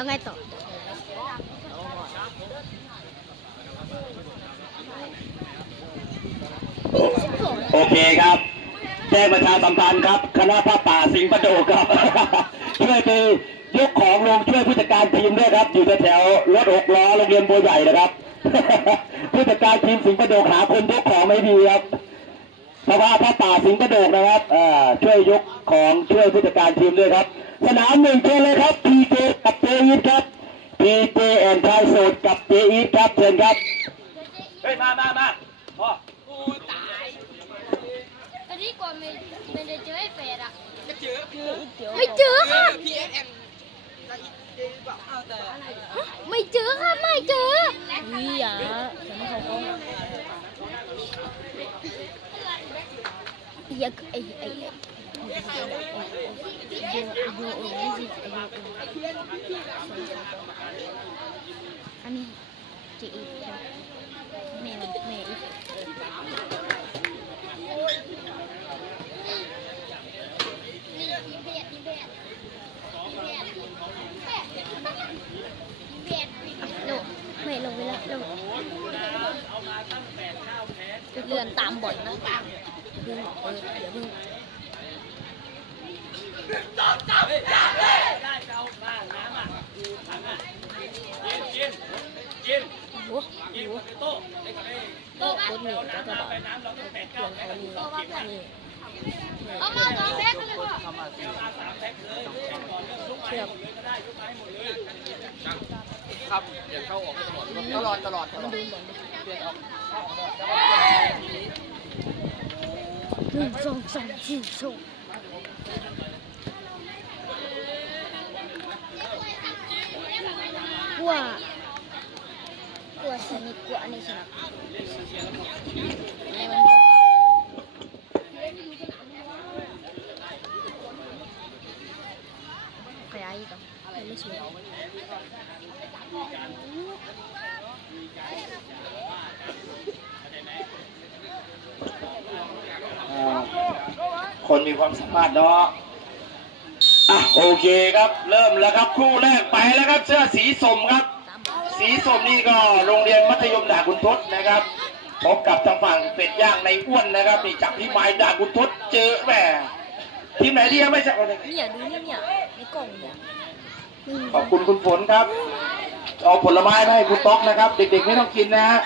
แล้วไงต่อโอเคครับ แจ้งประชาสัมพันธ์ครับ คณะพระป่าสิงห์ประโดกครับ ช่วยไปยกของลงช่วยผู้จัดการทีมด้วยครับ อยู่แถวรถหกล้อโรงเรียนบัวใหญ่นะครับ ผู้จัดการทีมสิงห์ประโดกหาคนยกของไม่ดีครับเพราะว่าพระป่าสิงห์ประโดกนะครับอ่าช่วยยกของช่วยผู้จัดการทีมด้วยครับ สนามหนึ่งเชิญเลยครับพี กับเจอีทครับพีเจแอนทายโสดกับเจอีทครับเชิญครับเฮ้ยมามามาพ่อตอนนี้ก่อนไม่ไม่ได้เจอไอ้เฟดอะก็เจอไม่เจอค่ะพีเอสเอ็มบอกเอาแต่ไม่เจอค่ะไม่เจอวิยาฉันเขาก็อย่าไอ้ไอ้ไอ้ อันนี้จีอีแม่แม่อีลงไม่ลงไปแล้วลงเลื่อนตามบทนะเออเดี๋ยวดึงกินกินโอ้โหกินโปเตโต้ไอ้กับไอ้ โต๊ะคนหนึ่งก็จะบอกไปน้ำเขานี่นี่เอามาสองแพ็คเลยพ่อเชือกครับเดี๋ยวเข้าออกตลอดตลอดตลอดตลอดเปลี่ยนออกหนึ่งสองสามสี่สองก วกลัวสนิทกลัวอันนี้สนิทขยายอีกอะไม่สวยอ่าคนมีความสามารถเนาะ อะโอเคครับ เริ่มแล้วครับคู่แรกไปแล้วครับ เสื้อสีส้มครับ สีส้มนี่ก็โรงเรียนมัธยมด่านคุณทศนะครับพบกับทางฝั่งเป็ดย่างในอ้วนนะครับนี่จากพี่ไม้ด่านคุณทศเจอแหมทีมไหนที่ยังไม่ใช่เอาเลยเนี่ยดูนี่เนี่ยในกล่องเนี่ยขอบคุณคุณฝนครับเอาผลไม้มาให้คุณต๊อกนะครับ เด็กๆไม่ต้องกินนะฮะ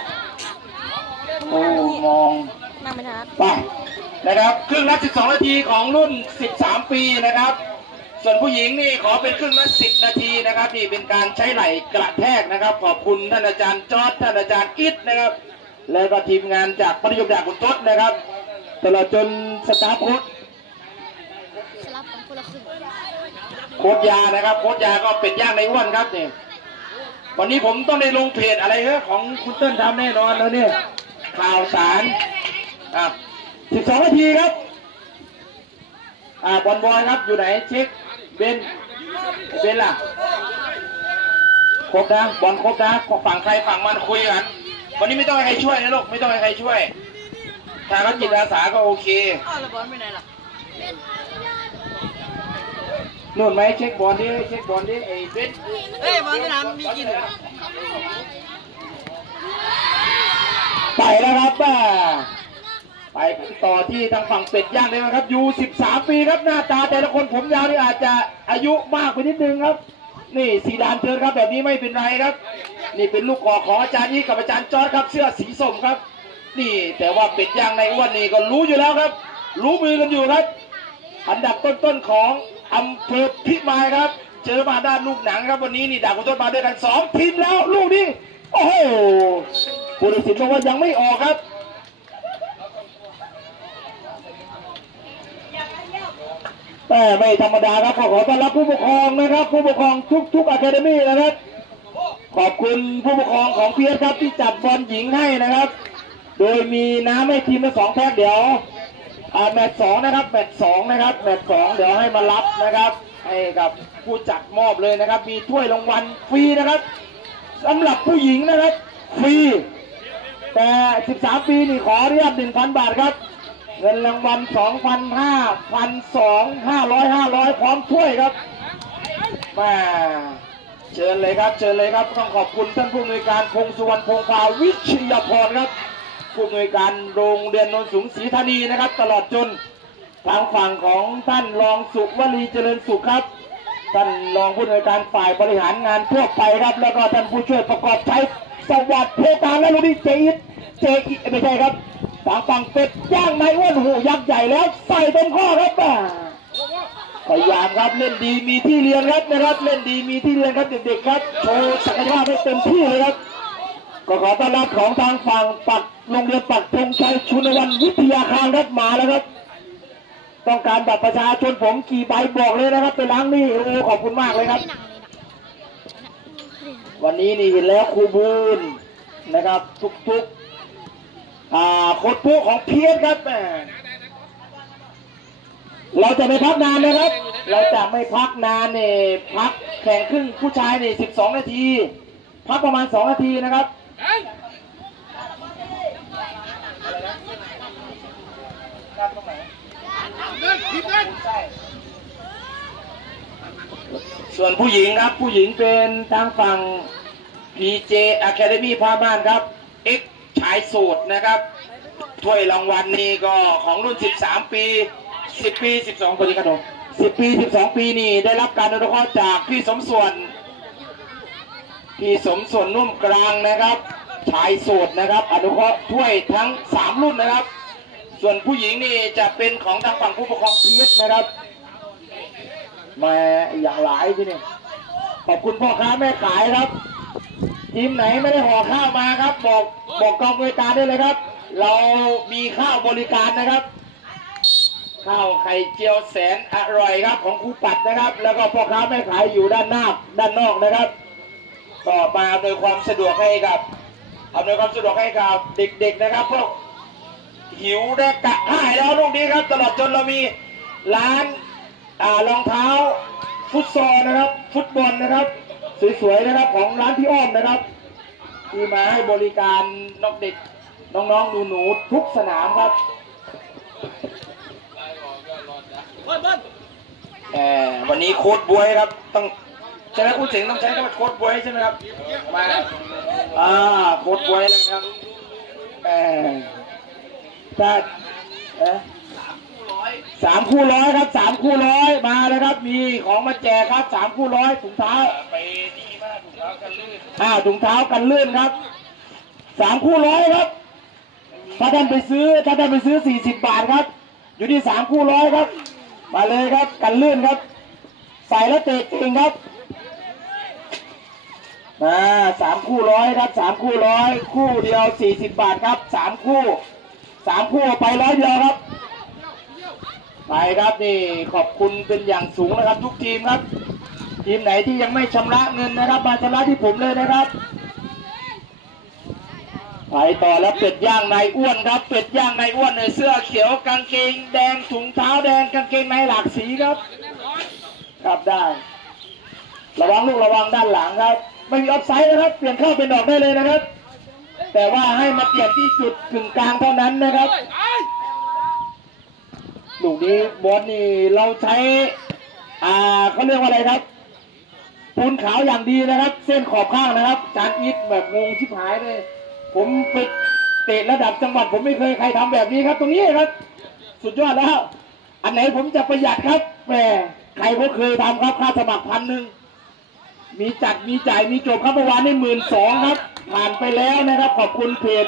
โอ้มองนั่งไม่ทันไปนะครับ ครึ่งละ12 นาทีของรุ่น 13 ปีนะครับ ส่วนผู้หญิงนี่ขอเป็นครึ่งละ10นาทีนะครับนี่เป็นการใช้ไหล่กระแทกนะครับ ขอบคุณท่านอาจารย์จอร์ดท่านอาจารย์อิทนะครับ แล้วก็ทีมงานจากปริยมดาคุณทศนะครับตลอดจนสตาฟโค้ชสลับกันคนละครึ่งโค้ชยานะครับโค้ชยาก็เป็ดย่างในอ้วนครับเนี่ยวันนี้ผมต้องได้ลงเพจอะไรเฮ้ยของคุณเติ้ลทำแน่นอนแล้วเนี่ยข่าวสารอะ12นาทีครับอ่าบอลบอยครับอยู่ไหนเช็ค เบนเบนล่ะครบนะบอลครบนะฝั่งใครฝั่งมันคุยกันวันนี้ไม่ต้องให้ใครช่วยนะลูกไม่ต้องให้ใครช่วยถ้าเขาจิตอาสาก็โอเคอ้าวแล้วบอลไปไหนล่ะนู่นไหมเช็คบอลดิเช็คบอลดิไอ้เบนเฮ้ยบอลสนามมีกี่หนูไปแล้วครับอ่า ไปต่อที่ทางฝั่งเป็ดย่างเลยนะครับอยู่13 ปีครับหน้าตาแต่ละคนผมยาวนี่อาจจะอายุมากไปนิดนึงครับ นี่สีดานเชิญครับแบบนี้ไม่เป็นไรครับ นี่เป็นลูกกอของอาจารย์นี้กับอาจารย์จอร์ดครับ เสื้อสีส้มครับ นี่แต่ว่าเป็ดย่างในอ้วันนี่ก็รู้อยู่แล้วครับ รู้มือกันอยู่ครับอันดับต้นๆของอำเภอพิมายครับ เจอมาด้านลูกหนังครับวันนี้นี่ดาบคุณต้นมาด้วยกันสองทีมแล้วลูกนี้โอ้โหผู้ตัดสินบอกว่ายังไม่ออกครับ แต่ไม่ธรรมดาครับขอขอต้อนรับผู้ปกครองนะครับ ผู้ปกครองทุกทุกอะคาเดมี่นะครับ ขอบคุณผู้ปกครองของเพียรครับที่จัดบอลหญิงให้นะครับ โดยมีน้ำให้ทีมละสองแพ็คเดี๋ยวแมตช์สองนะครับแมตช์สองนะครับแมตช์สองเดี๋ยวให้มารับนะครับให้กับผู้จัดมอบเลยนะครับ มีถ้วยรางวัลฟรีนะครับสำหรับผู้หญิงนะครับฟรีแต่ 13 ปีนี่ขออนุญาต1,000 บาทครับ เงินรางวัล2,000 5,000 2 500 500 พร้อมถ้วยครับม่เชิญเลยครับ เชิญเลยครับต้องขอบคุณท่านผู้อำนวยการพงสุวรรณพงพาวิชยพรครับ ผู้อำนวยการโรงเรียนนนสูงศรีธานีนะครับ ตลอดจนทางฝั่งของท่านรองสุวลีเจริญสุขครับ ท่านรองผู้อำนวยการฝ่ายบริหารงานทั่วไปครับ แล้วก็ท่านผู้ช่วยประกอบใช้สวัสดิ์โพกางและลูกนี่เจอิทเจอิไม่ใช่ครับ ทางฝั่งเป็ดย่างในอ้วนหูยักษ์ใหญ่แล้วใส่เต็มข้อครับอ่าพยายามครับเล่นดีมีที่เรียนครับนะครับเล่นดีมีที่เรียนครับเด็กๆครับโชว์ศักยภาพให้เต็มที่เลยครับก็ขอต้อนรับของทางฝั่งปักโรงเรียนปักธงชัยชุนวันวิทยาคารครับมาแล้วครับ ต้องการบัตรประชาชนผมกี่ใบบอกเลยนะครับ ไปล้างนี่โอ้ขอบคุณมากเลยครับ วันนี้นี่เห็นแล้วครูบูนนะครับ ทุกๆ คตรปุ๊ของเพียรครับแหมเราจะไม่พักนานนะครับ เราจะไม่พักนานเนี่ยพักแข่งครึ่งผู้ชายนี่12นาที พักประมาณ2นาทีนะครับส่วนผู้หญิงครับผู้หญิงเป็นทางฝั่ง PJ Academy พาบ้านครับ X ชายสูตรนะครับ ถ้วยรางวัลนี้ก็ของรุ่น 13 ปี 10 ปี 12คนนี้ครับผม10 ปี 12 ปีนี่ได้รับการอนุเคราะห์จากพี่สมส่วน พี่สมส่วนนุ่มกลางนะครับชายโสดนะครับ อนุเคราะห์ถ้วยทั้ง 3 รุ่นนะครับ ส่วนผู้หญิงนี่จะเป็นของทางฝั่งผู้ปกครองพีชนะครับ มาอย่างหลายที่นี่ขอบคุณพ่อค้าแม่ขายครับ ทีมไหนไม่ได้ห่อข้าวมาครับ บอกบอกกองบริการได้เลยครับ เรามีข้าวบริการนะครับ ข้าวไข่เจียวแสนอร่อยครับของครูปัดนะครับ แล้วก็พ่อค้าแม่ขายอยู่ด้านหน้าด้านนอกนะครับก็มาอำนวยความสะดวกให้กับอำนวยความสะดวกให้กับเด็กๆนะครับพวกหิวได้กะหายแล้วลูกนี้ครับ ตลอดจนเรามีร้านรองเท้าฟุตซอลนะครับ ฟุตบอลนะครับ สวยๆนะครับของร้านพี่อ้อมนะครับที่มาให้บริการนกเด็กน้องๆหนูๆทุกสนามครับแหมวันนี้โค้ดบวยครับต้องใช่ไหมคุณเสียงต้องใช้คำว่าโค้ดบวยใช่ไหมครับมาอ่าโค้ดบวยเลยครับแหมถ้าเอ๊ะ สามคู่ร้อยครับสามคู่ร้อยมาเลยครับ มีของมาแจกครับสามคู่ร้อยถุงเท้าไปนี่มากถุงเท้ากันลื่นอ่าถุงเท้ากันลื่นครับสามคู่ร้อยครับ ถ้าท่านไปซื้อถ้าท่านไปซื้อสี่สิบบาทครับ อยู่ที่สามคู่ร้อยครับ มาเลยครับกันลื่นครับ ใส่แล้วเตะจริงครับมาสามคู่ร้อยครับสามคู่ร้อยคู่เดียวสี่สิบบาทครับสามคู่สามคู่ไปร้อยเดียวครับ ไปครับนี่ขอบคุณเป็นอย่างสูงนะครับ ทุกทีมครับ ทีมไหนที่ยังไม่ชำระเงินนะครับ มาชำระที่ผมเลยนะครับไปต่อแล้วเป็ดย่างนายอ้วนครับ เป็ดย่างนายอ้วนในเสื้อเขียวกางเกง แดงถุงเท้าแดงกางเกงในหลากสีครับ ครับได้ ระวังลูกระวังด้านหลังครับ ไม่มีออฟไซด์นะครับ เปลี่ยนเข้าเป็นดอกได้เลยนะครับ แต่ว่าให้มาเปลี่ยนที่จุดกึ่งกลางเท่านั้นนะครับ ลูกนี้บอลนี่เราใช้ อ่าเขาเรียกว่าอะไรครับปูนขาวอย่างดีนะครับ เส้นขอบข้างนะครับจานอิทแบบงงชิบหายเลย ผมไปเตะระดับจังหวัด ผมไม่เคยใครทำแบบนี้ครับ ตรงนี้ครับ สุดยอดแล้ว อันไหนผมจะประหยัดครับแหมใครเขาเคยทำครับค่าสมัครพันหนึ่งมีจัดมีจ่ายมีจบครับเมื่อวานนี่หมื่นสองครับ ผ่านไปแล้วนะครับ ขอบคุณเพจ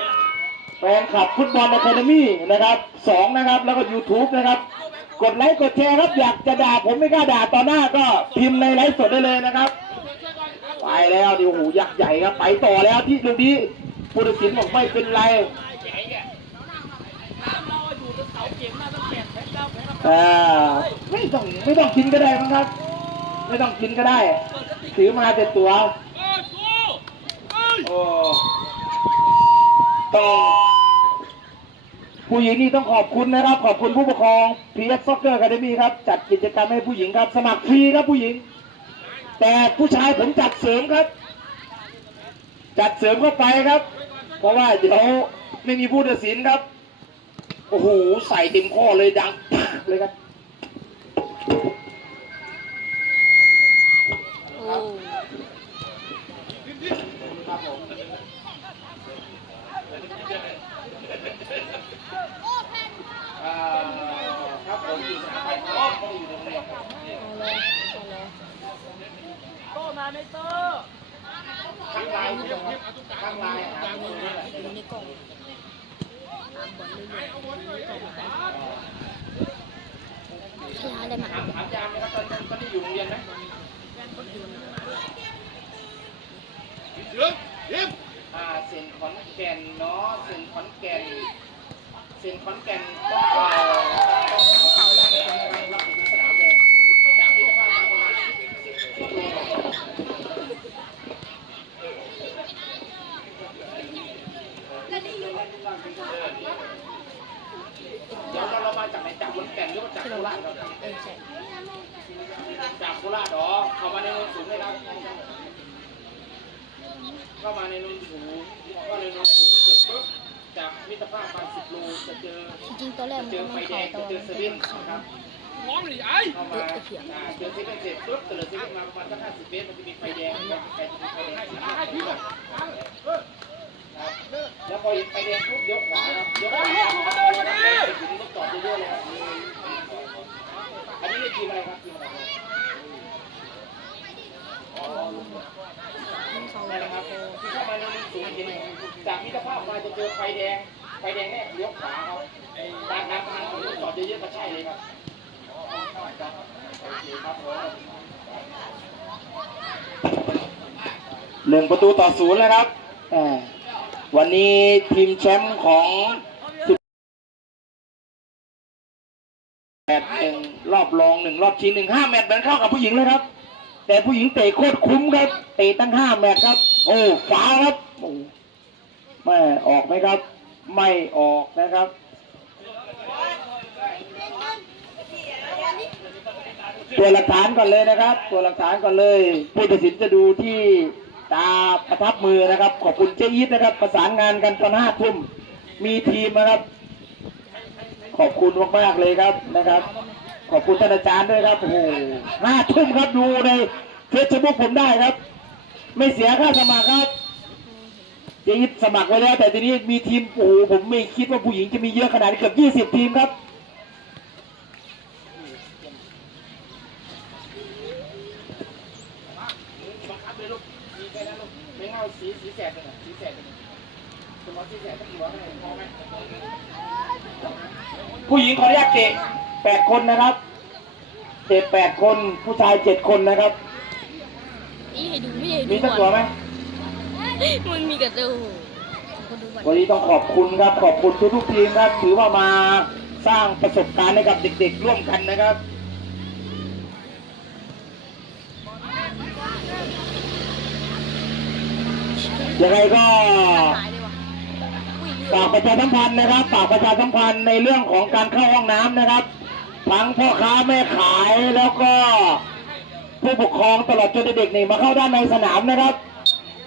แฟนคลับฟุตบอลอะคาเดมี่นะครับสองนะครับแล้วก็ YouTube นะครับ กดไลค์กดแชร์ครับอยากจะด่าผมไม่กล้าด่าต่อหน้าก็พิมพ์ในไลฟ์สดได้เลยนะครับ ไปแล้วดิโอ้โหยักษ์ใหญ่ครับไปต่อแล้วที่ตรงนี้ผู้ตัดสินบอกไม่เป็นไรอ่าไม่ต้องไม่ต้องกินก็ได้มั้งครับ ไม่ต้องกินก็ได้ ถือมาแต่ตัวโอ้ ต้องผู้หญิงนี่ต้องขอบคุณนะครับ ขอบคุณผู้ปกครอง PS Soccer Academy ครับ จัดกิจกรรมให้ผู้หญิงครับ สมัครฟรีครับผู้หญิง แต่ผู้ชายผมจัดเสริมครับ จัดเสริมเข้าไปครับ เพราะว่าเดี๋ยวไม่มีผู้ตัดสินครับโอ้โหใส่เต็มข้อเลยดังเลยครับโโตมาในตู้าายยามเลยครับตอนนี้อยู่เรียนไหมเรื่อเรื่องอ่าเซ็นขอนแก่นเนาะเซ็นขอนแก่นเซ็นขอนแก่นก็ จากไหนจากขอนแก่นหรือว่าจากโคราชครับเออใช่จากโคราชหรอเข้ามาในโนนสูงเลยครับเข้ามาในโนนสูงเข้าในโนนสูงเสร็จปุ๊บจากมิตรภาพมาสิบโลจะเจอจริงๆตอนแรกมันเจอไฟไม่แดเขางตจะว่าเจอเซเว่นนะครับมองดิไอ้เข้ามาอ่าเจอเซเว่นเสร็จปุ๊บเจอเซเว่นมาประมาณสักห้าสิบเมตรมันจะมีไฟแดงนะครับไฟจะมีไฟแดงครับ แล้วพอเห็นไฟแดงปุ๊บเลี้ยวขวาครับเลี้ยวขวาไปถึงรถจอดเยอะๆเลยครับอันนี้เป็นทีมอะไรครับทีมอะไรครับมันเขานั่นแหละครับที่เข้ามาในโนนสูงเห็นจากมิตรภาพมาจะเจอไฟแดง ไฟแดงแรกเลี้ยวขวาครับตามทางทางรถจอดเยอะๆก็ใช่เลยครับหนึ่งประตูต่อศูนย์แล้วครับ วันนี้ทีมแชมป์ของแมตช์หนึ่งรอบรองหนึ่งรอบชิงหนึ่งห้าแมตช์เหมือนเข้ากับผู้หญิงเลยครับ แต่ผู้หญิงเตะโคตรคุ้มครับเตะตั้งห้าแมตช์ครับ โอ้ฟาครับโอ้ไม่ออกไหมครับ ไม่ออกนะครับตัวหลักฐานก่อนเลยนะครับ ตัวหลักฐานก่อนเลยผู้ตัดสินจะดูที่ ตาประทับมือนะครับ ขอบคุณเจอีทนะครับ ประสานงานกันตอนห้าทุ่มมีทีมนะครับ ขอบคุณมากๆเลยครับนะครับ ขอบคุณท่านอาจารย์ด้วยครับโอ้โหห้าทุ่มครับดูในเฟซบุ๊กผมได้ครับ ไม่เสียค่าสมัครครับเจอีทสมัครไว้แล้ว แต่ทีนี้มีทีมโอ้โหผมไม่คิดว่าผู้หญิงจะมีเยอะขนาดนี้เกือบยี่สิบทีมครับ บังคับเลยลูกมีแค่นั้นลูกไม่เงาสีสีแสดเลยนะสีแสดเลยนะคุณหมอสีแสดต้องอยู่ว่าให้พอไหม ผู้หญิงขออนุญาตเตะแปดคนนะครับเตะแปดคนผู้ชายเจ็ดคนนะครับ นี่ให้ดูไม่ให้ดูมีสักตัวไหมมันมีกระตูก็ดูบอลวันนี้ต้องขอบคุณครับขอบคุณทุกทุกๆทีมครับ ถือว่ามาสร้างประสบการณ์ให้กับเด็กๆร่วมกันนะครับยังไงก็ ฝากประชาสัมพันธ์นะครับฝากประชาสัมพันธ์ในเรื่องของการเข้าห้องน้ำนะครับ ทั้งพ่อค้าแม่ขายแล้วก็ผู้ปกครองตลอดจนเด็กๆนี่มาเข้าด้านในสนามนะครับ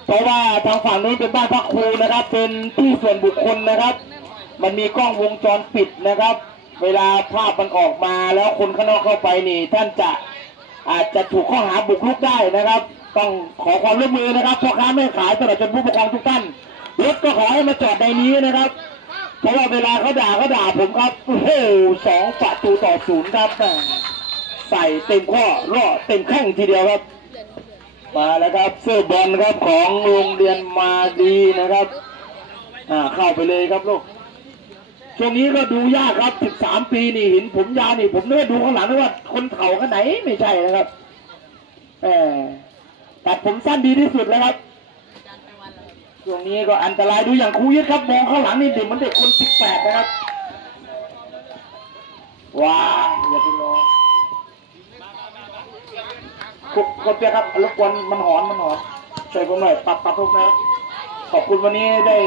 เพราะว่าทางฝั่งนู้นเป็นบ้านพักครูนะครับ เป็นที่ส่วนบุคคลนะครับ มันมีกล้องวงจรปิดนะครับ เวลาภาพมันออกมาแล้วคนข้างนอกเข้าไปนี่ ท่านจะอาจจะถูกข้อหาบุกรุกได้นะครับ ต้องขอความร่วมมือนะครับพ่อค้าแม่ขายตลอดจนผู้ปกครองทุกท่าน รถก็ขอให้มาจอดในนี้นะครับ เพราะว่าเวลาเขาด่าเขาด่าผมครับโอ้โหสองประตูต่อศูนย์ครับใส่เต็มข้อล่อเต็มแข้งทีเดียวครับ มาแล้วครับเสื้อบอลครับของโรงเรียนมาดีนะครับอ่าเข้าไปเลยครับลูกช่วงนี้ก็ดูยากครับ 13 ปีนี่เห็นผมยาวนี่ ผมนึกว่าดูข้างหลังว่าคนเข่ากันไหนไม่ใช่นะครับแตัดผมสั้นดีที่สุดแล้วครับ ช่วงนี้ก็อันตรายดูอย่างครูยึดครับมองข้างหลังนี่เด็กมันเด็กคน18นะครับว้าวอย่าไปรอคุณคุณเปียครับรบกวนมันหอนมันหอนช่วยผมหน่อยปรับปรับทุกนะครับขอบคุณวันนี้ได้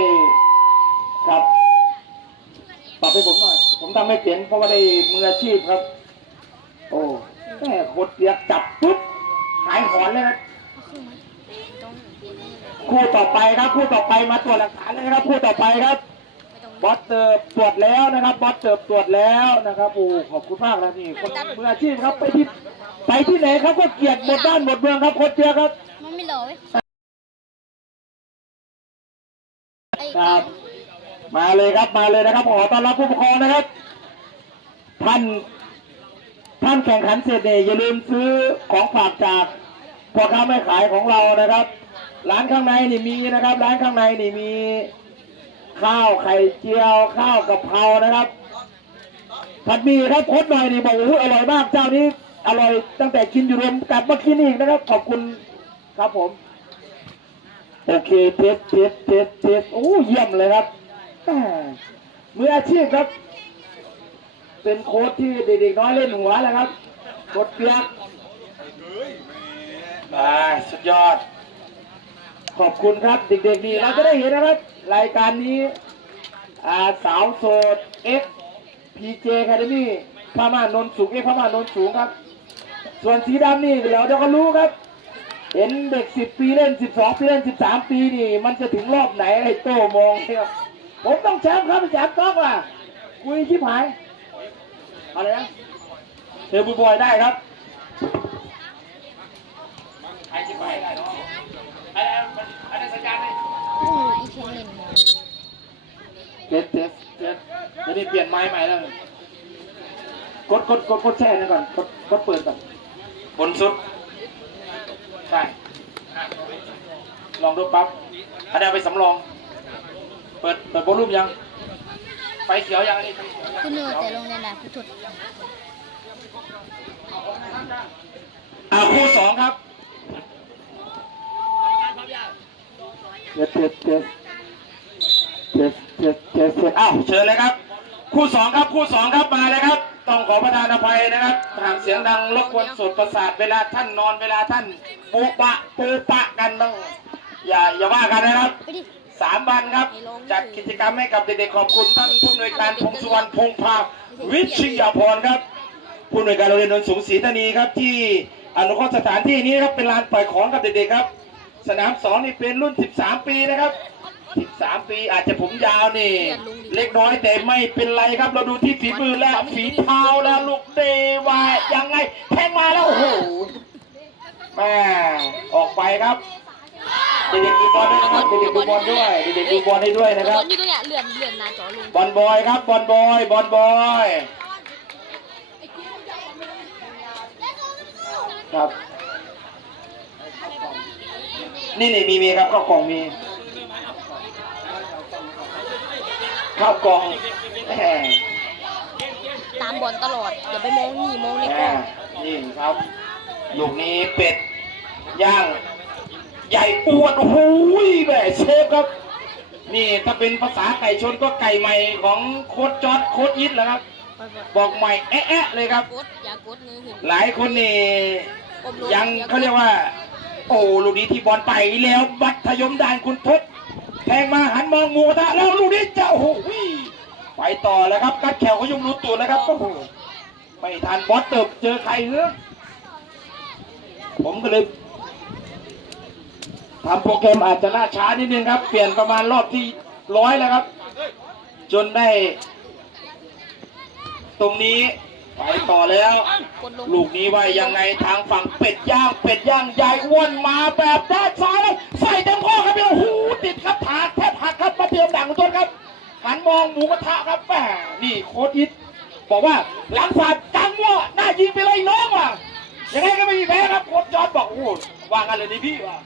ครับปรับให้ผมหน่อย ผมทำไม่เปลี่ยนเพราะว่าได้มืออาชีพครับ โอ้แม่โคตรเปียกจับปุ๊บหายหอนเลยครับต้องเปลี่ยนให้เลย คู่ต่อไปครับคู่ต่อไปมาตรวจหลักฐานเลยนะครับคู่ต่อไปครับไม่ต้องบอสเติบตรวจแล้วนะครับบอสเติบตรวจแล้วนะครับโอ้ขอบคุณมากนะนี่คนมืออาชีพครับไปที่ไปที่ไหนครับก็เกียรติหมดบ้านหมดเมืองครับโคตรเจียครับมันไม่หล่อเว้ยไอ้ครับมาเลยครับมาเลยนะครับขอต้อนรับผู้ปกครองนะครับ ท่านท่านแข่งขันเสร็จเนี่ยอย่าลืมซื้อของฝากจาก พ่อค้าแม่ขายของเรานะครับ ร้านข้างในนี่มีนะครับ ร้านข้างในนี่มี ข้าวไข่เจียว ข้าวกะเพรานะครับผัดหมี่ครับโคตรหน่อยนี่บอกโอ้โหอร่อยมากเจ้านี้อร่อยตั้งแต่กินอยู่รวมกับมากินอีกนะครับ ขอบคุณครับผม โอเคเทสเทสเทสเทสโอ้เยี่ยมเลยครับมืออาชีพครับ เป็นโค้ชที่เด็กๆน้อยเล่นหัวแหล้วครับโค้ชเปียก ไปสุดยอด ขอบคุณครับเด็กๆนี่เราจะได้เห็นนะครับ รายการนี้อาสาวโสด X PJ Academy พม่านนสูง X พม่านนสูงครับ ส่วนสีดำนี่เดี๋ยวเดี๋ยวก็รู้ครับ เห็นเด็ก10ปีเล่น12ปีเล่น13ปีนี่ มันจะถึงรอบไหนไอ้โต้มองเนี่ยผมต้องแชมป์ครับแชมป์ก๊อกว่ะคุยชิบหายอะไรนะเทอบูบอยได้ครับใครชิบหายได้ เนาะอะไรอะไรสัญญาณเลยอ้ยอีเคนเล่นหมดเทสเทสเทสเดี๋ยวนี้เปลี่ยนไม้ใหม่แล้ว กดกดกดกดแช่นะก่อน กดกดเปิดก่อนบนสุดใช่ลองดูปั๊บอันนี้ไปสำรอง เปิดเปิดโวลูมยัง ไฟเขียวยังนนี้ไฟเขียวยังคุณเนอแต่ลงในหนาผู้ถดอ่าคู่สองครับ เทสเทสเทสเทสเทสเทสเทสอ้าวเชิญเลยครับ คู่สองครับคู่สองครับมาเลยครับ ต้องขอประทานอภัยนะครับหางเสียงดังรบกวนสดประสาทเวลาท่านนอนเวลาท่านปูปะปูปะกันต้องอย่าอย่าว่ากันนะครับสามวันครับ จัดกิจกรรมให้กับเด็กๆขอบคุณท่านผู้อำนวยการพงสุวรรณพงพาวิชยาพรครับ ผู้อำนวยการโรงเรียนนนท์สูงศรีธานีครับที่อนุเคราะห์สถานที่นี้ครับเป็นลานปล่อยของกับเด็กๆครับ สนามสองนี่เป็นรุ่น 13 ปีนะครับ 13 ปีอาจจะผมยาวนี่ เล็กน้อยแต่ไม่เป็นไรครับ เราดูที่ฝีมือและฝีเท้าแล้วลูกเดวายังไง แทงมาแล้วโอ้โหแม่ออกไปครับเด็กๆดูบอลด้วยนะครับเด็กๆดูบอลด้วยเด็กๆดูบอลให้ด้วยนะครับนี่ก็เนี่ยเลื่อนเลื่อนน้าจอลงบอลบอยครับบอลบอยบอลบอยครับ นี่นี่มีมีครับข้าวกล่องมีข้าวกล่องแหมตามบอลตลอดอย่าไปมองนี่มองในแหกล้องมนี่ครับลูกนี้เป็ดย่าง ใหญ่อวดโอ้โหแม่เชฟครับ นี่ถ้าเป็นภาษาไก่ชนก็ไก่ใหม่ของโค้ดจอร์ดโค้ดยิดแหละครับ บอกใหม่แอะๆเลยครับกดอย่ากดเงยขึ้นหลายคนนี่ก้มลยังเขาเรียกว่า โอ้ลูกนี้ที่บอลไปแล้วบัตยมด่านคุณทศแทงมาหันมองมูกระทะแล้วลูกนี้จะโอ้โหไปต่อแล้วครับ กัดแขวเขายงรู้ตัวแล้วครับโอ้โหไม่ทันบอสเติบเจอใครเนื้อผมก็เลยทำโปรแกรมอาจจะล่าช้านิดนึงครับ เปลี่ยนประมาณรอบที่ร้อยแล้วครับ จนได้ ตรงนี้ ไปต่อแล้ว ลูกนี้ว่ายังไงทางฝั่งเป็ดย่าง เป็ดย่างยายอ้วนมาแบบด้านซ้ายแล้วใส่เต็มข้อครับพี่โอ้โหติดครับถากแทบหักครับมาเตรียมดังต้นครับหันมองหมูกระทะครับแหมนี่โค้ดอิทบอกว่าหลังฝาดจังว่าหน้ายิงไปเลยน้องว่ะยังไงก็ไม่มีแพ้ครับโค้ดจอดบอกโอ้ว่างันเลยนี่พี่ว่ะ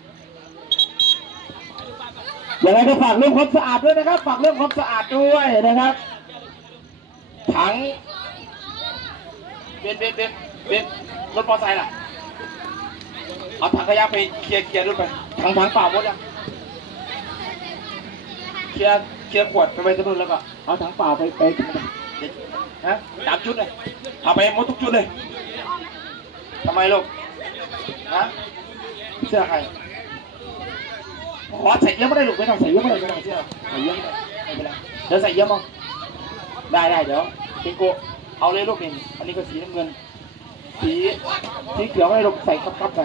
ยังไงก็ฝากเรื่องความสะอาดด้วยนะครับ ฝากเรื่องความสะอาดด้วยนะครับถัง บนเบนเบนเบนรถมอเตอร์ไซค์ล่ะเอาถังขยะไปเคลียร์เคลียร์ด้วยไปถังถังเปล่าหมดยังเคลียร์เคลียร์ขวดไปไว้ที่นู่นแล้วก็เอาถังเปล่าไปไปเดี๋ยวฮะสามจุดเลยเอาไปหมดทุกจุดเลยทำไมลูกฮะเสื้อใครขอใส่เยอะไม่ได้ลูกไม่ต้องใส่เยอะไม่ได้ไม่ต้องเสื้อใส่เยอะไม่ได้ไม่เป็นไรเดี๋ยวใส่เยอะมั้งได้ได้เดี๋ยวเป็นโก เอาเลยลูกนี่อันนี้ก็สีน้ำเงิน สีสีเขียวให้ลงใส่ครับครับไป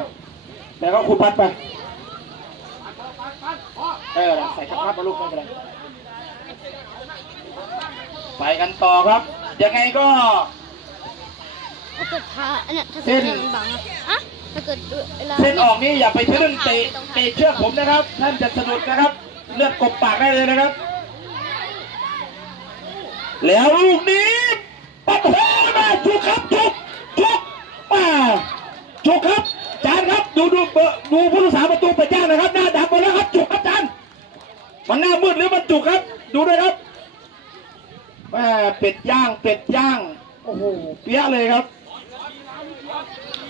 แล้วก็คูพัดไปเออใส่ครับครับมาลูกไม่เป็นไรไปกันต่อครับ ยังไงก็ถ้าเกิดพาอันเนี้ยถ้าเส้เกิดนมันบังอะอะถ้าเกิดเวลาเส้นออกนี่อย่าไปทะลึ่งเตะเตะเชือกผมนะครับ ท่านจะสะดุดนะครับ เลือดกบปากได้เลยนะครับ แล้วลูกนี้ ปัดโหมาจุกครับจุกจุกมาจุกครับจานครับดูดูเบอร์ดูผู้รักษาประตูเป็ดย่างนะครับหน้าดำมาแล้วครับจุกครับจารย์มันหน้ามืดหรือมันจุกครับ ดูด้วยครับแม่เป็ดย่างเป็ดย่างโอ้โหเปี้ยเลยครับ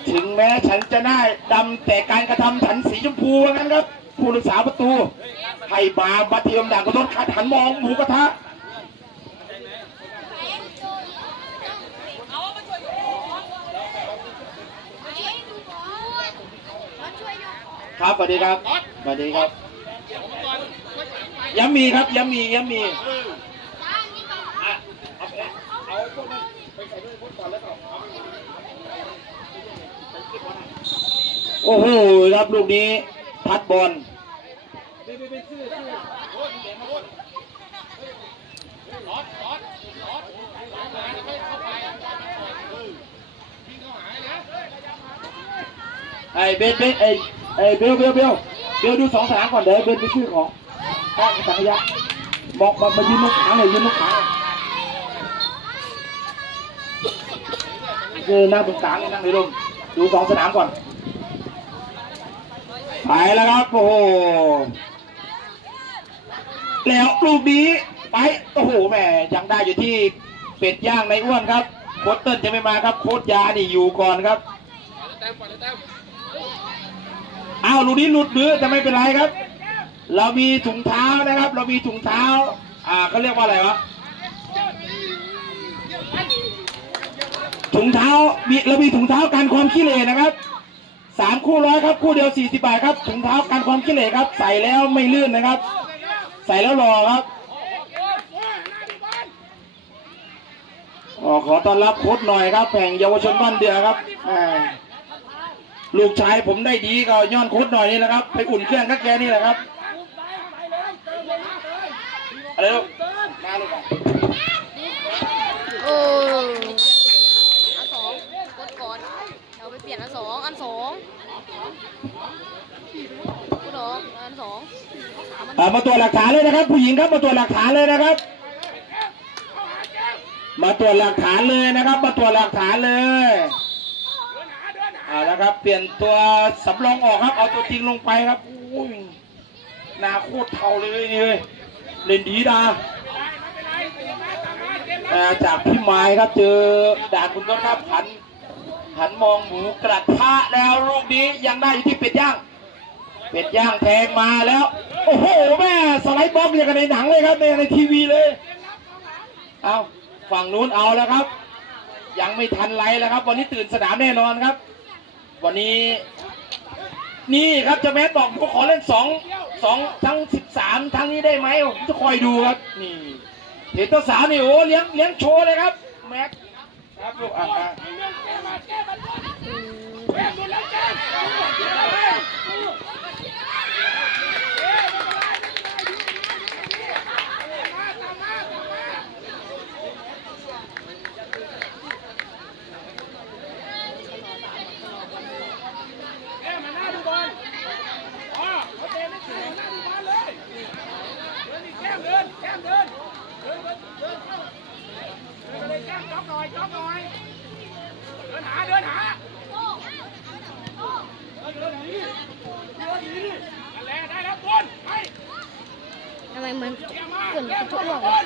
ถึงแม้ฉันจะหน้าดำแต่การกระทำฉันสีชมพูว่างั้นครับ ผู้รักษาประตูให้บาบัตเทียมด่างกระโดดขัดหันมองหมูกระทะ ครับสวัสดีครับสวัสดีครับย้ำมีครับย้ำมีย้ำมีเอาพวกนั้นไปใส่ด้วยพวกก่อนแล้วก็โอ้โหครับลูกนี้พัดบอลไอ้เบนเบนไอ้ ไอ้เบลเบลเบลเบลดูสองสนามก่อนเดี๋ยวเบนไปชื่อของข้างสังขยะบอกมามายืนลูกขางหน่อยยืนลูกขางหน่อยคือนั่งตรงกลางนั่งในร่มดูสองสนามก่อนไปแล้วครับโอ้โหแล้วลูกนี้ไปโอ้โหแหมยังได้อยู่ที่เป็ดย่างในอ้วนครับโค้ชเติ้ลจะไม่มาครับโค้ชยานี่อยู่ก่อนครับแต้มปล่ อ้าวลูกนี้หลุดมือแต่ไม่เป็นไรครับ เรามีถุงเท้านะครับ เรามีถุงเท้า อ่าเขาเรียกว่าอะไรวะถุงเท้ามีเรามีถุงเท้ากันความขี้เหร่นะครับสามคู่ร้อยครับคู่เดียวสี่สิบบาทครับถุงเท้ากันความขี้เหร่ครับ ใส่แล้วไม่ลื่นนะครับ ใส่แล้วรอครับอ๋อขอต้อนรับโค้ชหน่อยครับแห่งเยาวชนบ้านเดือครับอ่า ลูกชายผมได้ดีก็ย้อนโค้ชหน่อยนี่แหละครับ ไปอุ่นเครื่องกับแกนี่แหละครับอะไรลูกมาลูกโอ้อันสองกดก่อนเราไปเปลี่ยนอันสองอันสองกดออกอันสองมาตรวหลักฐานเลยนะครับ ผู้หญิงครับมาตรวหลักฐานเลยนะครับ มาตรวหลักฐานเลยนะครับ มาตรวหลักฐานเลย เอาละครับ เปลี่ยนตัวสำรองออกครับ เอาตัวจริงลงไปครับอุ้ยนาโคตรเทาเลยนี่เลยเล่นดีดาจากพี่ไม้ครับ เจอด่านคุณต้นครับหันหันมองหมูกระทะแล้วลูกนี้ยังได้อยู่ที่เป็ดย่าง เป็ดย่างแทงมาแล้ว โอ้โหแม่สไลด์บล็อกอย่างในหนังเลยครับในในทีวีเลยเอาฝั่งนู้นเอาแล้วครับ ยังไม่ทันไรแล้วครับ วันนี้ตื่นสนามแน่นอนครับ วันนี้ นี่ครับเจะแม่บอกผมขอเล่นสองสองทั้งสิบสามทั้งนี้ได้ไหมผมจะคอยดูครับ นี่เห็นตัวสาวนี่โอ้เลี้ยงเลี้ยงโชว์เลยครับ แม็กครับลูกอะ อะทำไมเหมือนเกินกระทุกวะ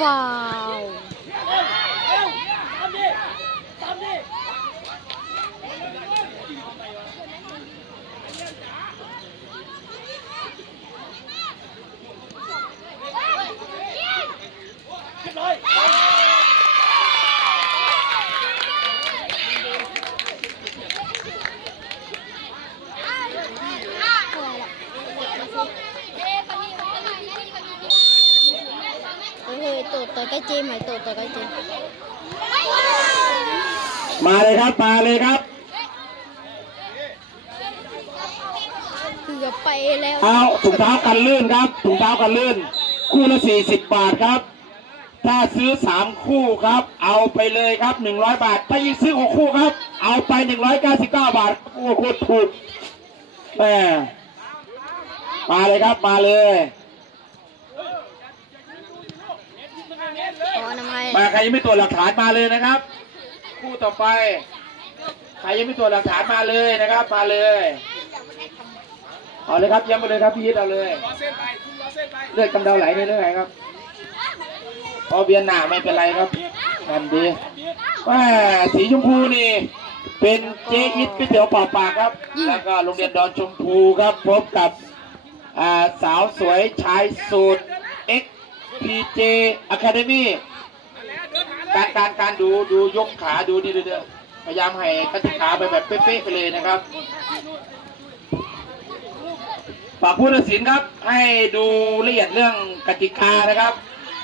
ฟาว กันลื่น คู่ละ 40 บาทครับ ถ้าซื้อ 3 คู่ครับ เอาไปเลยครับ 100 บาท ถ้ายิ่งซื้อ 6 คู่ครับ เอาไป 199 บาทโอ้โหถูกแม่มาเลยครับ มาเลยขออนามัยมาใครยังไม่ตรวจหลักฐานมาเลยนะครับ คู่ต่อไป ใครยังไม่ตรวจหลักฐานมาเลยนะครับ มาเลย เอาเลยครับเยี่ยมไปเลยครับพี่ยิดเอาเลยรอ เส้นไปคุณรอเส้นไปเลือดกำเดาไหลในเรื่องไหนครับพอเบียนหนาไม่เป็นไรครับนั่นดีว่าสีชมพูนี่เป็นเจอิทก๋วยเตี๋ยวเป่าปากครับ แล้วก็โรงเรียนดอนชมพูครับพบกับอ่าสาวสวยชายสูตร XPJ Academy การการการดูดูยกขาดูดีเด้อพยายามให้กติกาไปแบบเป๊ะๆไปเลยนะครับฝากผู้ตัดสินครับ ให้ดูละเอียดเรื่องกติกานะครับ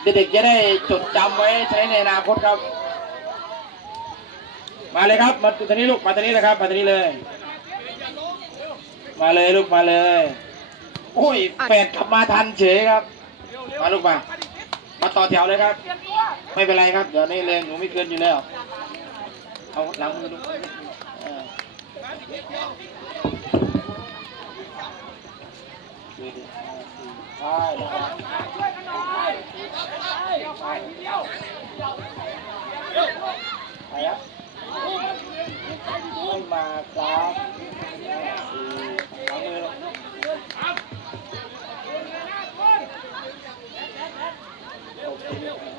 เด็กๆจะได้จดจำไว้ใช้ในอนาคตครับ มาเลยครับมาตอนนี้ลูกมาตอนนี้เลยครับมาตอนนี้เลย มาเลยลูกมาเลย โอ้ยแฟนขับมาทันเฉยครับ มาลูกมามาต่อแถวเลยครับ ไม่เป็นไรครับ เดี๋ยวนี้เลยหนูไม่เกินอยู่แล้วเอาหลังมือลูกเออ ใช่นะครับไปครับไม่มาครับห้าสี่เอามือลงเ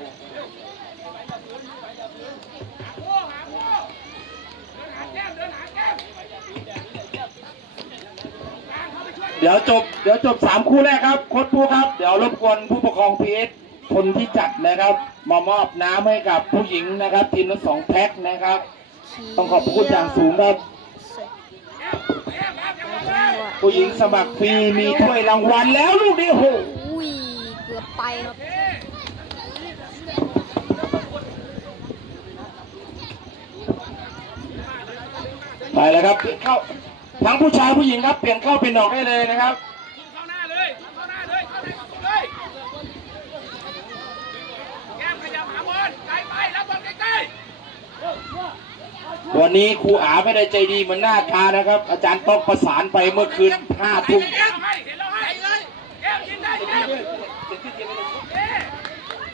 ดี๋ยวจบเดี๋ยวจบสามคู่แรกครับโค้ชผู้ครับ เดี๋ยวรบกวนผู้ปกครองพีเอสคนที่จัดนะครับ มามอบน้ำให้กับผู้หญิงนะครับ ทีมละสองแพ็คนะครับ ต้องขอบพระคุณอย่างสูงครับ ผู้หญิงสมัครฟรีมีถ้วยรางวัลแล้วลูกนี้โอ้โหอุ้ยเกือบไปครับไปแล้วครับเปลี่ยนเข้า ทั้งผู้ชายผู้หญิงครับ เปลี่ยนเข้าเป็นออกได้เลยนะครับเข้าหน้าเลยเข้าหน้าเลยเข้าหน้าประตูเลยแก้มขยับหาบอลไกลไปรับบอลใกล้วันนี้ครูอาไม่ได้ใจดีเหมือนหน้าตานะครับ อาจารย์ต้องประสานไปเมื่อคืนห้าๆทุ่มแก้มให้เห็นแล้วให้เลยแก้มยิงได้แก้มเอ๊ะ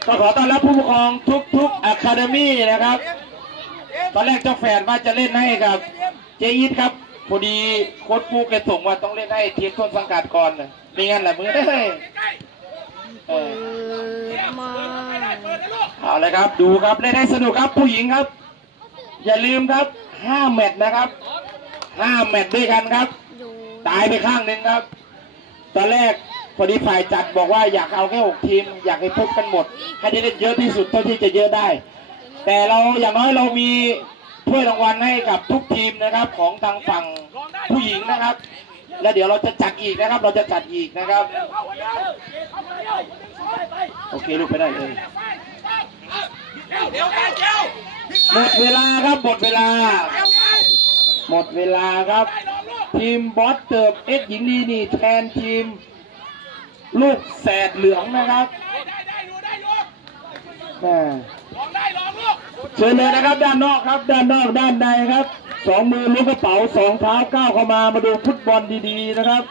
ก็ขอต้อนรับผู้ปกครองทุกทุกอะคาเดมี่นะครับ ตอนแรกเจ้าแฟนว่าจะเล่นให้กับเจยิทครับ พอดีโค้ชปูแกส่งว่าต้องเล่นให้ทีมต้นสังกัดก่อนนะไม่งั้นแหละมือได้ยเออมาเปิดนะลูกเอาเลยครับ ดูครับเล่นให้สนุกครับผู้หญิงครับ อย่าลืมครับห้าแมตช์นะครับห้าแมตช์ด้วยกันครับ ตายไปข้างหนึ่งครับ ตอนแรกพอดีฝ่ายจัดบอกว่าอยากเอาแค่หกทีม อยากให้พบกันหมด ให้ได้เล่นเยอะที่สุดเท่าที่จะเยอะได้ แต่เราอย่างน้อยเรามี ถ้วยรางวัลให้กับทุกทีมนะครับของทางฝั่งผู้หญิงนะครับ และเดี๋ยวเราจะจัดอีกนะครับ เราจะจัดอีกนะครับเข้าหัวเดียวเข้าหัวเดียวไปโอเคลูกไปได้เลยเดี๋ยวเดี๋ยวกันเดี๋ยวหมดเวลาครับหมดเวลาเดี๋ยวกันหมดเวลาครับได้ลองลูกทีมบอสเติบเอ็กหญิงลีนี่แทนทีม ลูกแสดเหลืองนะครับได้ได้อยู่ได้อยู่แม่ลองได้ลองลูก เชิญเลยนะครับด้านนอกครับ ด้านนอกด้านในครับสองมือล้วงกระเป๋าสองเท้าก้าวเข้ามามาดูฟุตบอลดีๆนะครับ